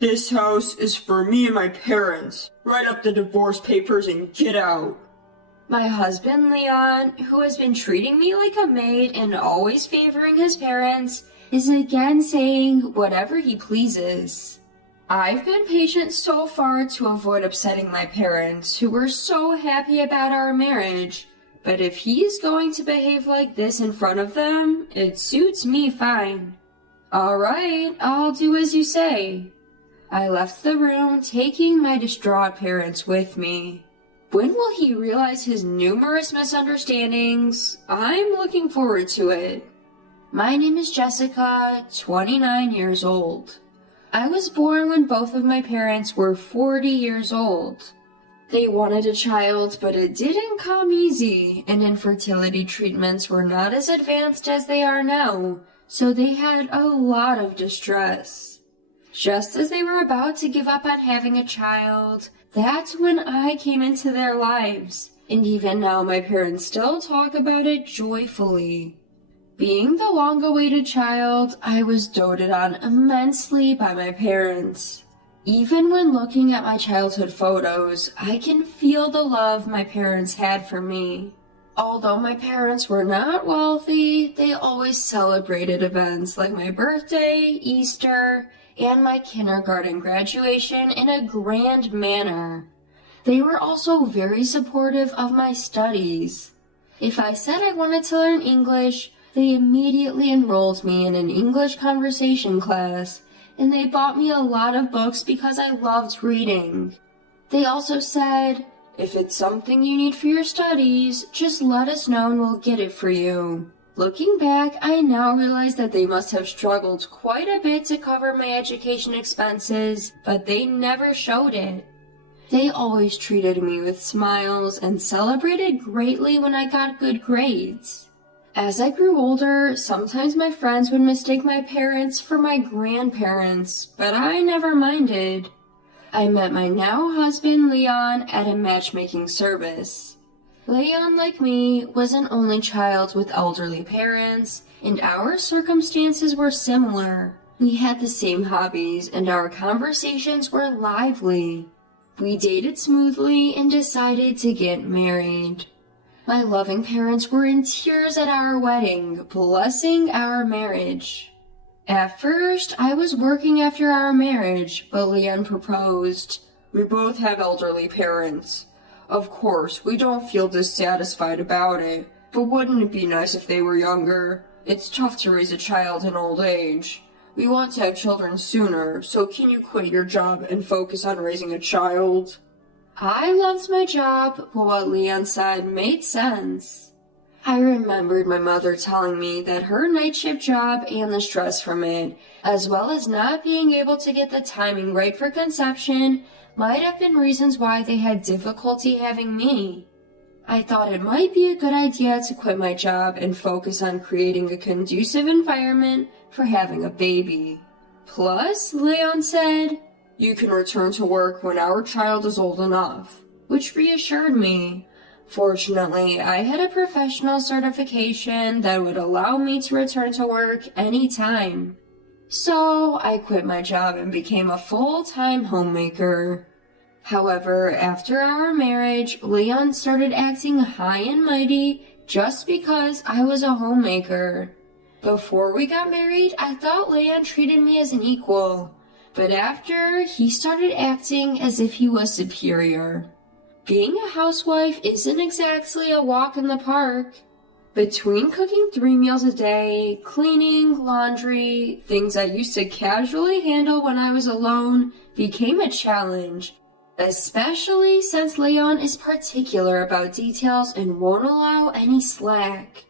This house is for me and my parents. Write up the divorce papers and get out. My husband, Leon, who has been treating me like a maid and always favoring his parents, is again saying whatever he pleases. I've been patient so far to avoid upsetting my parents, who were so happy about our marriage. But if he's going to behave like this in front of them, it suits me fine. Alright, I'll do as you say. I left the room, taking my distraught parents with me. When will he realize his numerous misunderstandings? I'm looking forward to it. My name is Jessica, 29 years old. I was born when both of my parents were 40 years old. They wanted a child, but it didn't come easy, and infertility treatments were not as advanced as they are now, so they had a lot of distress. Just as they were about to give up on having a child, that's when I came into their lives, and even now my parents still talk about it joyfully. Being the long-awaited child, I was doted on immensely by my parents. Even when looking at my childhood photos, I can feel the love my parents had for me. Although my parents were not wealthy, they always celebrated events like my birthday, Easter, and my kindergarten graduation in a grand manner. They were also very supportive of my studies. If I said I wanted to learn English, they immediately enrolled me in an English conversation class, and they bought me a lot of books because I loved reading. They also said, "If it's something you need for your studies, just let us know and we'll get it for you." Looking back, I now realize that they must have struggled quite a bit to cover my education expenses, but they never showed it. They always treated me with smiles and celebrated greatly when I got good grades. As I grew older, sometimes my friends would mistake my parents for my grandparents, but I never minded. I met my now husband, Leon, at a matchmaking service. Leon, like me, was an only child with elderly parents, and our circumstances were similar. We had the same hobbies, and our conversations were lively. We dated smoothly and decided to get married. My loving parents were in tears at our wedding, blessing our marriage. At first, I was working after our marriage, but Leon proposed. We both have elderly parents. Of course, we don't feel dissatisfied about it, but wouldn't it be nice if they were younger? It's tough to raise a child in old age. We want to have children sooner, so can you quit your job and focus on raising a child? I loved my job, but what Leon said made sense. I remembered my mother telling me that her night shift job and the stress from it, as well as not being able to get the timing right for conception, might have been reasons why they had difficulty having me. I thought it might be a good idea to quit my job and focus on creating a conducive environment for having a baby. Plus, Leon said, "You can return to work when our child is old enough," which reassured me. Fortunately, I had a professional certification that would allow me to return to work anytime. So, I quit my job and became a full-time homemaker. However, after our marriage, Leon started acting high and mighty just because I was a homemaker. Before we got married, I thought Leon treated me as an equal, but after, he started acting as if he was superior. Being a housewife isn't exactly a walk in the park. Between cooking 3 meals a day, cleaning, laundry, things I used to casually handle when I was alone, became a challenge. Especially since Leon is particular about details and won't allow any slack.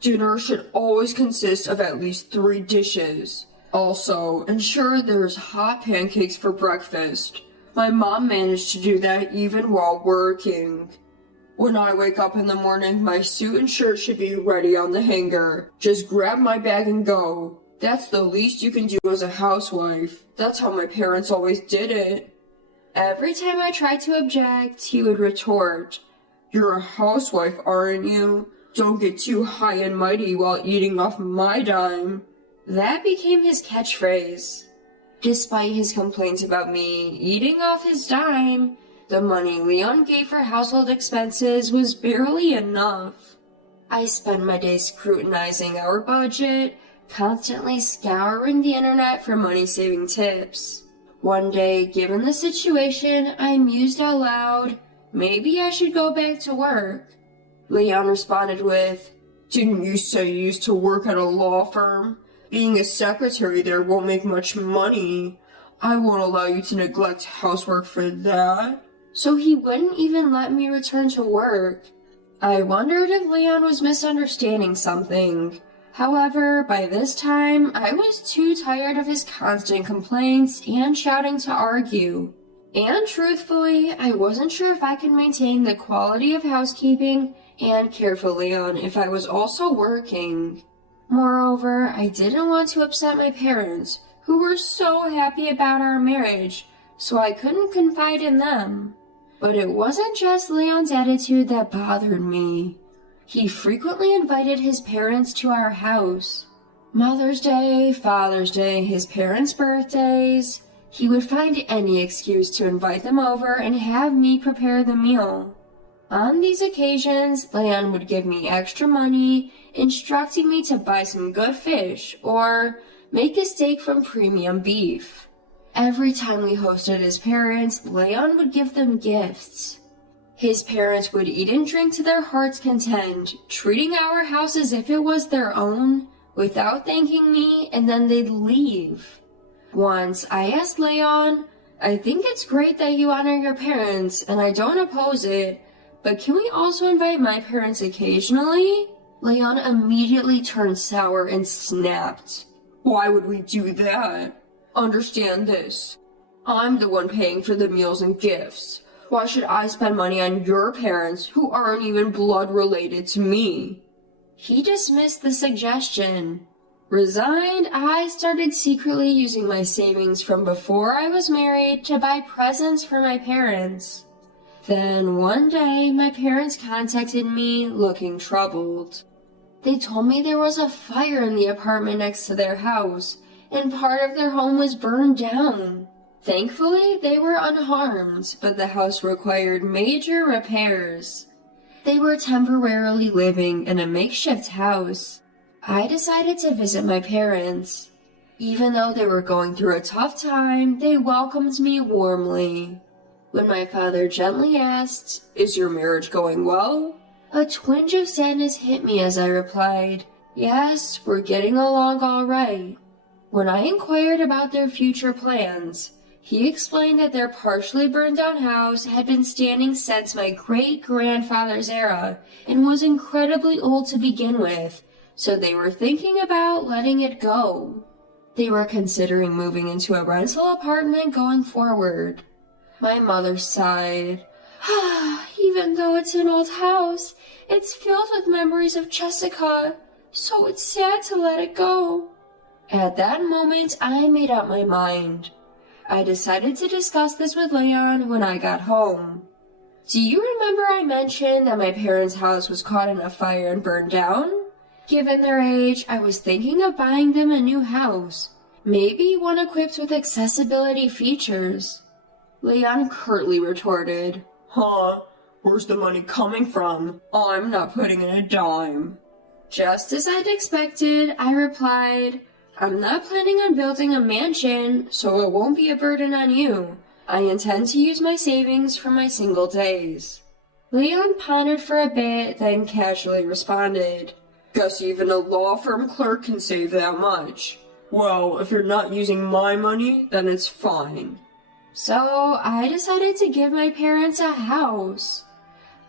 Dinner should always consist of at least 3 dishes. Also, ensure there's hot pancakes for breakfast. My mom managed to do that even while working. When I wake up in the morning, my suit and shirt should be ready on the hanger. Just grab my bag and go. That's the least you can do as a housewife. That's how my parents always did it. Every time I tried to object, he would retort, "You're a housewife, aren't you? Don't get too high and mighty while eating off my dime." That became his catchphrase. Despite his complaints about me eating off his dime, the money Leon gave for household expenses was barely enough. I spent my days scrutinizing our budget, constantly scouring the internet for money-saving tips. One day, given the situation, I mused out loud, maybe I should go back to work. Leon responded with, "Didn't you say you used to work at a law firm? Being a secretary there won't make much money. I won't allow you to neglect housework for that." So he wouldn't even let me return to work. I wondered if Leon was misunderstanding something. However, by this time, I was too tired of his constant complaints and shouting to argue. And truthfully, I wasn't sure if I could maintain the quality of housekeeping and care for Leon if I was also working. Moreover, I didn't want to upset my parents, who were so happy about our marriage, so I couldn't confide in them. But it wasn't just Leon's attitude that bothered me. He frequently invited his parents to our house. Mother's Day, Father's Day, his parents' birthdays. He would find any excuse to invite them over and have me prepare the meal. On these occasions, Leon would give me extra money, instructing me to buy some good fish or make a steak from premium beef. Every time we hosted his parents, Leon would give them gifts. His parents would eat and drink to their heart's content, treating our house as if it was their own, without thanking me, and then they'd leave. Once, I asked Leon, "I think it's great that you honor your parents, and I don't oppose it, but can we also invite my parents occasionally?" Leon immediately turned sour and snapped. "Why would we do that? Understand this. I'm the one paying for the meals and gifts. Why should I spend money on your parents who aren't even blood related to me?" He dismissed the suggestion. Resigned, I started secretly using my savings from before I was married to buy presents for my parents. Then one day, my parents contacted me looking troubled. They told me there was a fire in the apartment next to their house, and part of their home was burned down. Thankfully, they were unharmed, but the house required major repairs. They were temporarily living in a makeshift house. I decided to visit my parents. Even though they were going through a tough time, they welcomed me warmly. When my father gently asked, "Is your marriage going well?" a twinge of sadness hit me as I replied, "Yes, we're getting along all right." When I inquired about their future plans, he explained that their partially burned down house had been standing since my great-grandfather's era and was incredibly old to begin with, so they were thinking about letting it go. They were considering moving into a rental apartment going forward. My mother sighed. "Even though it's an old house, it's filled with memories of Jessica, so it's sad to let it go." At that moment, I made up my mind. I decided to discuss this with Leon when I got home. "Do you remember I mentioned that my parents' house was caught in a fire and burned down? Given their age, I was thinking of buying them a new house, maybe one equipped with accessibility features." Leon curtly retorted, "Huh? Where's the money coming from? I'm not putting in a dime." Just as I'd expected, I replied, "I'm not planning on building a mansion, so it won't be a burden on you. I intend to use my savings for my single days." Leon pondered for a bit, then casually responded, "Guess even a law firm clerk can save that much. Well, if you're not using my money, then it's fine." So I decided to give my parents a house.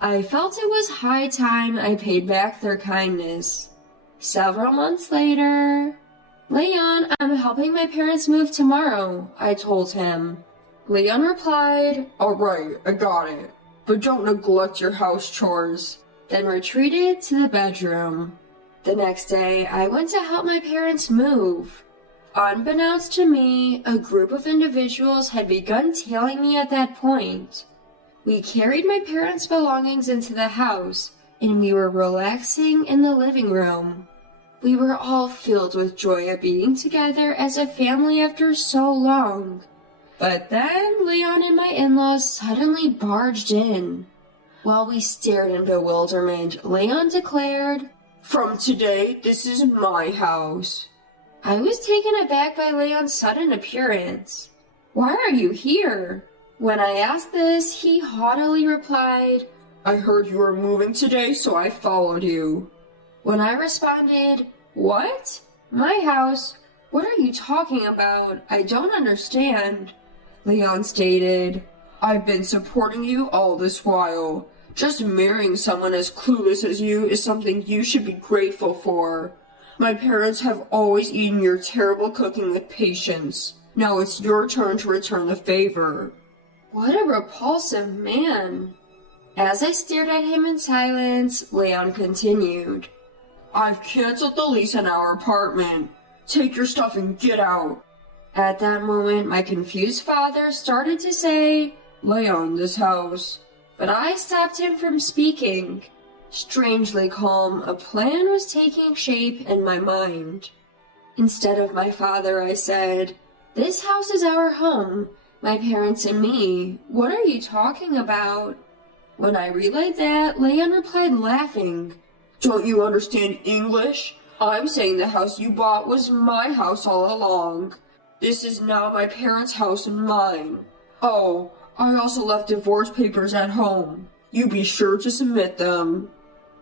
I felt it was high time I paid back their kindness. Several months later, "Leon, I'm helping my parents move tomorrow," I told him. Leon replied, "All right, I got it. But don't neglect your house chores," then retreated to the bedroom. The next day, I went to help my parents move. Unbeknownst to me, a group of individuals had begun tailing me at that point. We carried my parents' belongings into the house, and we were relaxing in the living room. We were all filled with joy at being together as a family after so long. But then Leon and my in-laws suddenly barged in. While we stared in bewilderment, Leon declared, "From today, this is my house." I was taken aback by Leon's sudden appearance. "Why are you here?" When I asked this, he haughtily replied, "I heard you were moving today, so I followed you." When I responded, "What? My house? What are you talking about? I don't understand." Leon stated, "I've been supporting you all this while. Just marrying someone as clueless as you is something you should be grateful for. My parents have always eaten your terrible cooking with patience. Now it's your turn to return the favor." What a repulsive man. As I stared at him in silence, Leon continued, "I've canceled the lease on our apartment. Take your stuff and get out." At that moment, my confused father started to say, "Leon, this house." But I stopped him from speaking. Strangely calm, a plan was taking shape in my mind. Instead of my father, I said, "This house is our home, my parents and me. What are you talking about?" When I relayed that, Leon replied laughing, "Don't you understand English? I'm saying the house you bought was my house all along. This is now my parents' house and mine. Oh, I also left divorce papers at home. You be sure to submit them."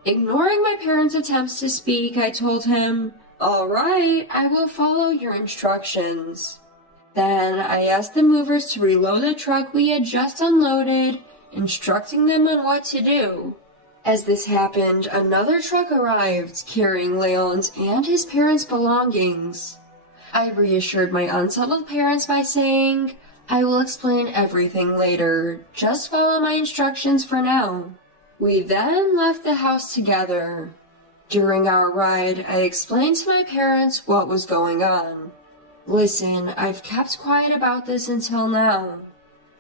Ignoring my parents' attempts to speak, I told him, "All right, I will follow your instructions." Then I asked the movers to reload the truck we had just unloaded, instructing them on what to do. As this happened, another truck arrived, carrying Leon's and his parents' belongings. I reassured my unsettled parents by saying, "I will explain everything later. Just follow my instructions for now." We then left the house together. During our ride, I explained to my parents what was going on. "Listen, I've kept quiet about this until now."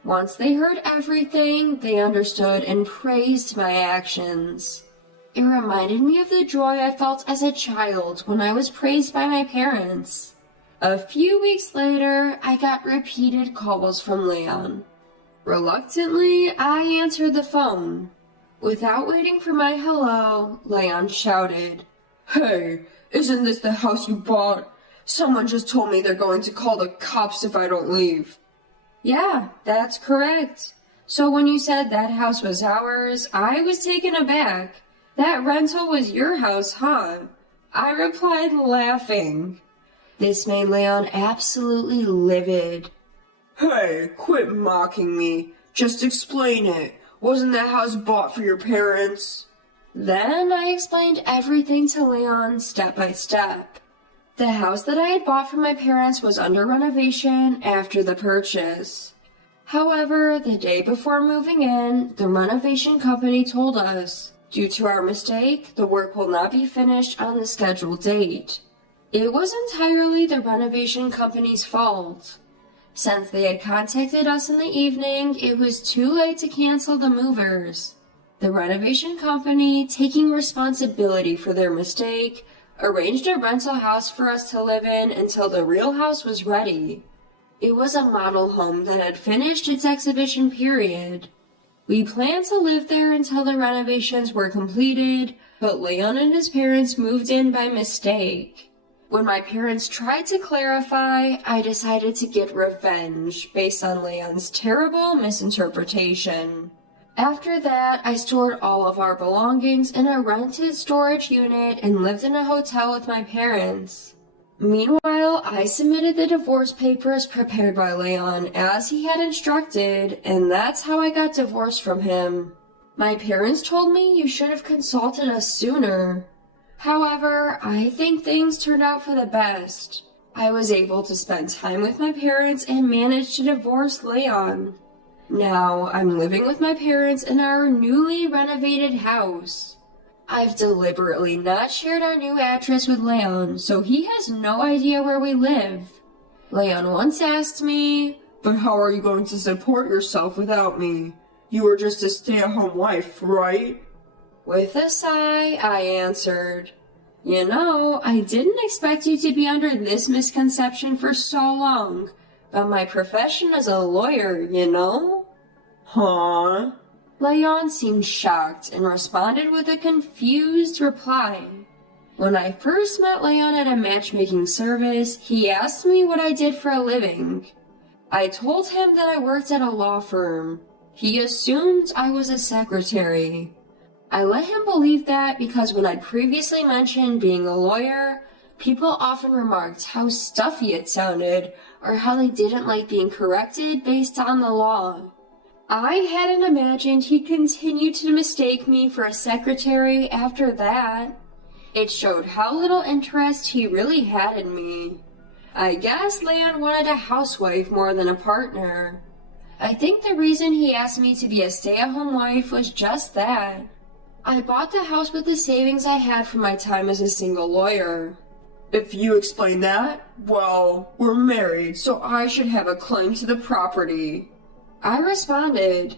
Once they heard everything, they understood and praised my actions. It reminded me of the joy I felt as a child when I was praised by my parents. A few weeks later, I got repeated calls from Leon. Reluctantly, I answered the phone. Without waiting for my hello, Leon shouted, "Hey, isn't this the house you bought? Someone just told me they're going to call the cops if I don't leave." "Yeah, that's correct. So when you said that house was ours, I was taken aback. That rental was your house, huh?" I replied, laughing. This made Leon absolutely livid. "Hey, quit mocking me. Just explain it. Wasn't that house bought for your parents?" Then I explained everything to Leon step by step. The house that I had bought for my parents was under renovation after the purchase. However, the day before moving in, the renovation company told us, due to our mistake, the work will not be finished on the scheduled date. It was entirely the renovation company's fault. Since they had contacted us in the evening, it was too late to cancel the movers. The renovation company, taking responsibility for their mistake, arranged a rental house for us to live in until the real house was ready. It was a model home that had finished its exhibition period. We planned to live there until the renovations were completed, but Leon and his parents moved in by mistake. When my parents tried to clarify, I decided to get revenge based on Leon's terrible misinterpretation. After that, I stored all of our belongings in a rented storage unit and lived in a hotel with my parents. Meanwhile, I submitted the divorce papers prepared by Leon as he had instructed, and that's how I got divorced from him. My parents told me you should have consulted us sooner. However, I think things turned out for the best. I was able to spend time with my parents and managed to divorce Leon. Now, I'm living with my parents in our newly renovated house. I've deliberately not shared our new address with Leon, so he has no idea where we live. Leon once asked me, "But how are you going to support yourself without me? You are just a stay-at-home wife, right?" With a sigh, I answered, You know, I didn't expect you to be under this misconception for so long, but my profession is a lawyer, you know? Huh? Leon seemed shocked and responded with a confused reply. When I first met Leon at a matchmaking service, he asked me what I did for a living. I told him that I worked at a law firm. He assumed I was a secretary. I let him believe that because when I'd previously mentioned being a lawyer, people often remarked how stuffy it sounded or how they didn't like being corrected based on the law. I hadn't imagined he'd continue to mistake me for a secretary after that. It showed how little interest he really had in me. I guess Leon wanted a housewife more than a partner. I think the reason he asked me to be a stay-at-home wife was just that. I bought the house with the savings I had from my time as a single lawyer. If you explain that, well, we're married, so I should have a claim to the property. I responded,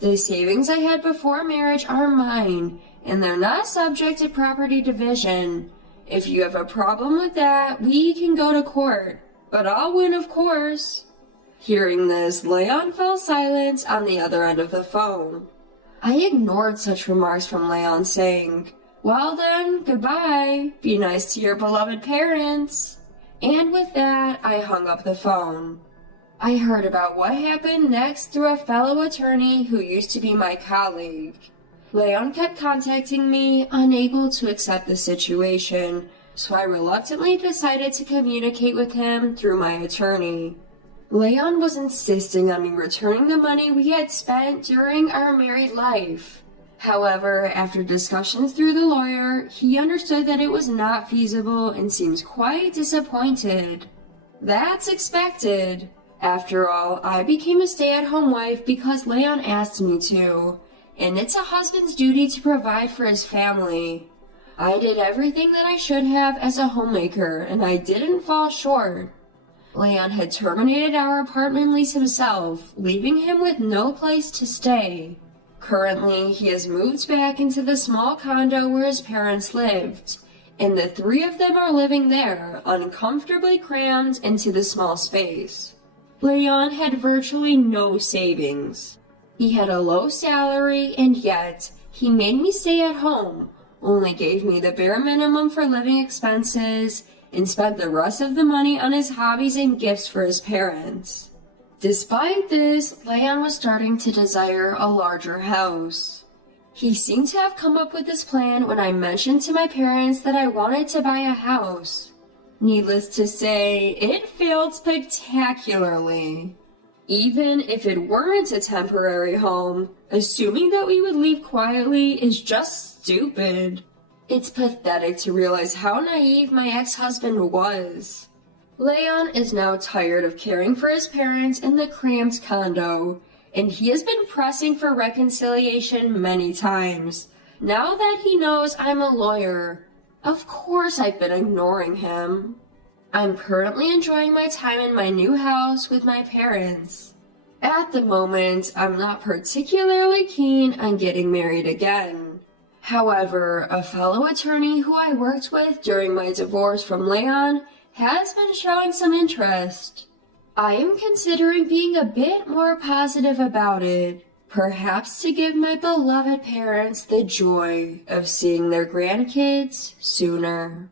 the savings I had before marriage are mine, and they're not subject to property division. If you have a problem with that, we can go to court, but I'll win, of course. Hearing this, Leon fell silent on the other end of the phone. I ignored such remarks from Leon, saying, well then, goodbye, be nice to your beloved parents. And with that, I hung up the phone. I heard about what happened next through a fellow attorney who used to be my colleague. Leon kept contacting me, unable to accept the situation, so I reluctantly decided to communicate with him through my attorney. Leon was insisting on me returning the money we had spent during our married life. However, after discussions through the lawyer, he understood that it was not feasible and seemed quite disappointed. That's expected. After all, I became a stay-at-home wife because Leon asked me to, and it's a husband's duty to provide for his family. I did everything that I should have as a homemaker, and I didn't fall short. Leon had terminated our apartment lease himself, leaving him with no place to stay. Currently, he has moved back into the small condo where his parents lived, and the three of them are living there, uncomfortably crammed into the small space. Leon had virtually no savings. He had a low salary, and yet he made me stay at home, only gave me the bare minimum for living expenses, and spent the rest of the money on his hobbies and gifts for his parents. Despite this, Leon was starting to desire a larger house. He seemed to have come up with this plan when I mentioned to my parents that I wanted to buy a house. Needless to say, it failed spectacularly. Even if it weren't a temporary home, assuming that we would leave quietly is just stupid. It's pathetic to realize how naive my ex-husband was. Leon is now tired of caring for his parents in the cramped condo, and he has been pressing for reconciliation many times. Now that he knows I'm a lawyer, of course I've been ignoring him. I'm currently enjoying my time in my new house with my parents. At the moment, I'm not particularly keen on getting married again. However, a fellow attorney who I worked with during my divorce from Leon has been showing some interest. I am considering being a bit more positive about it, perhaps to give my beloved parents the joy of seeing their grandkids sooner.